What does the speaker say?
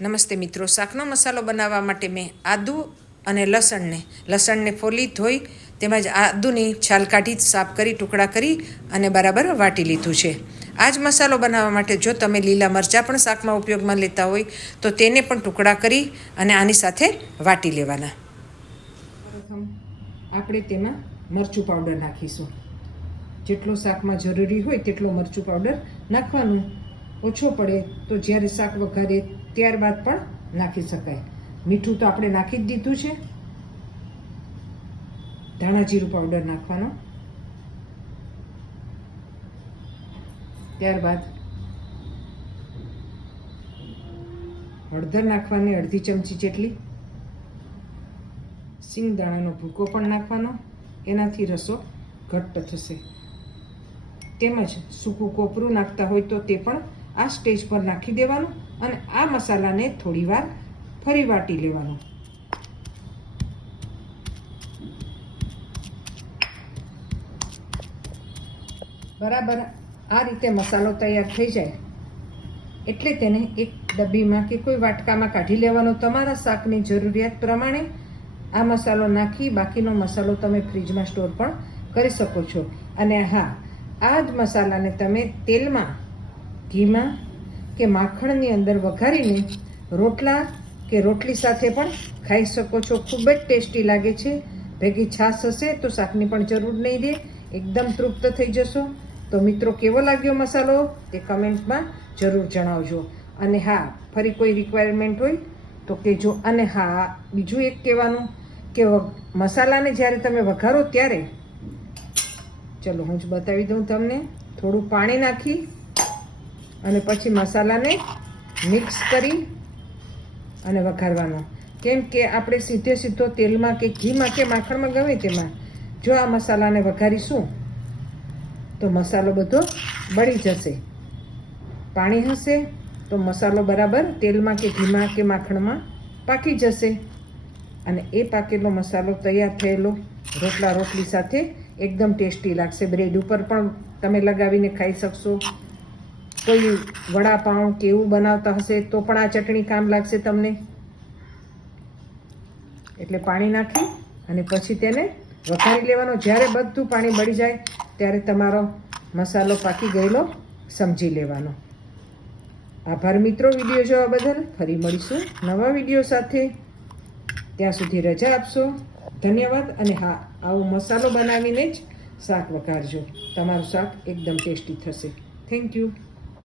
નમસ્તે મિત્રો, શાકનો મસાલો બનાવવા માટે મેં આદુ અને લસણને ફોલી ધોઈ તેમજ આદુની છાલ કાઢી સાફ કરી ટુકડા કરી અને બરાબર વાટી લીધું છે. આ જ મસાલો બનાવવા માટે જો તમે લીલા મરચાં પણ શાકમાં ઉપયોગમાં લેતા હોય તો તેને પણ ટુકડા કરી અને આની સાથે વાટી લેવાના. પ્રથમ આપણે તેમાં મરચું પાવડર નાખીશું. જેટલો શાકમાં જરૂરી હોય તેટલો મરચું પાવડર નાખવાનું. ઓછો પડે તો જ્યારે શાક વઘારે ત્યારબાદ પણ નાખી શકાય. મીઠું તો આપણે નાખી જ દીધું છે. ધાણા જીરું પાવડર નાખવાનો. ત્યારબાદ હળદર નાખવાની, અડધી ચમચી જેટલી. સિંગદાણાનો ભૂકો પણ નાખવાનો, એનાથી રસો ઘટ્ટ થશે. તેમજ સૂકું કોપરું નાખતા હોય તો તે પણ આ સ્ટેજ પર નાખી દેવાનું અને આ મસાલાને થોડીવાર ફરી વાટી લેવાનો. બરાબર આ રીતે મસાલો તૈયાર થઈ જાય એટલે તેને એક ડબ્બીમાં કે કોઈ વાટકામાં કાઢી લેવાનો. તમારા શાકની જરૂરિયાત પ્રમાણે આ મસાલો નાખી બાકીનો મસાલો તમે ફ્રીજમાં સ્ટોર પણ કરી શકો છો. અને હા, આ જ મસાલાને તમે તેલમાં, ઘીમાં કે માખણની અંદર વઘારીને રોટલા કે રોટલી સાથે પણ ખાઈ શકો છો. ખૂબ જ ટેસ્ટી લાગે છે. ભેગી છાશ હશે તો શાકની પણ જરૂર નહીં રહે, એકદમ તૃપ્ત થઈ જશો. તો મિત્રો, કેવો લાગ્યો મસાલો તે કમેન્ટમાં જરૂર જણાવજો. અને હા, ફરી કોઈ રિક્વાયરમેન્ટ હોય તો કહેજો. અને હા, બીજું એક કહેવાનું કે મસાલાને જ્યારે તમે વઘારો ત્યારે, ચલો હું જ બતાવી દઉં તમને, થોડું પાણી નાખી અને પછી મસાલાને મિક્સ કરી અને વઘારવાનો. કેમ કે આપણે સીધો તેલમાં કે ઘીમાં કે માખણમાં ગમે તેમાં જો આ મસાલાને વઘારીશું તો મસાલો બધો બળી જશે. પાણી હશે તો મસાલો બરાબર તેલમાં કે ઘીમાં કે માખણમાં પાકી જશે. અને એ પાકેલો મસાલો તૈયાર થયેલો રોટલા રોટલી સાથે એકદમ ટેસ્ટી લાગશે. બ્રેડ ઉપર પણ તમે લગાવીને ખાઈ શકશો. કોઈ વડાપાઉં કે એવું બનાવતા હશે તો પણ આ ચટણી કામ લાગશે તમને. એટલે પાણી નાખી અને પછી તેને વઘારી લેવાનો. જ્યારે બધું પાણી બળી જાય ત્યારે તમારો મસાલો પાકી ગયેલો સમજી લેવાનો. આભાર મિત્રો વિડીયો જોવા બદલ. ફરી મળીશું નવા વિડીયો સાથે. ત્યાં સુધી રજા આપશો. ધન્યવાદ. અને હા, આવો મસાલો બનાવીને જ શાક વઘારજો. તમારું શાક એકદમ ટેસ્ટી થશે. Thank you.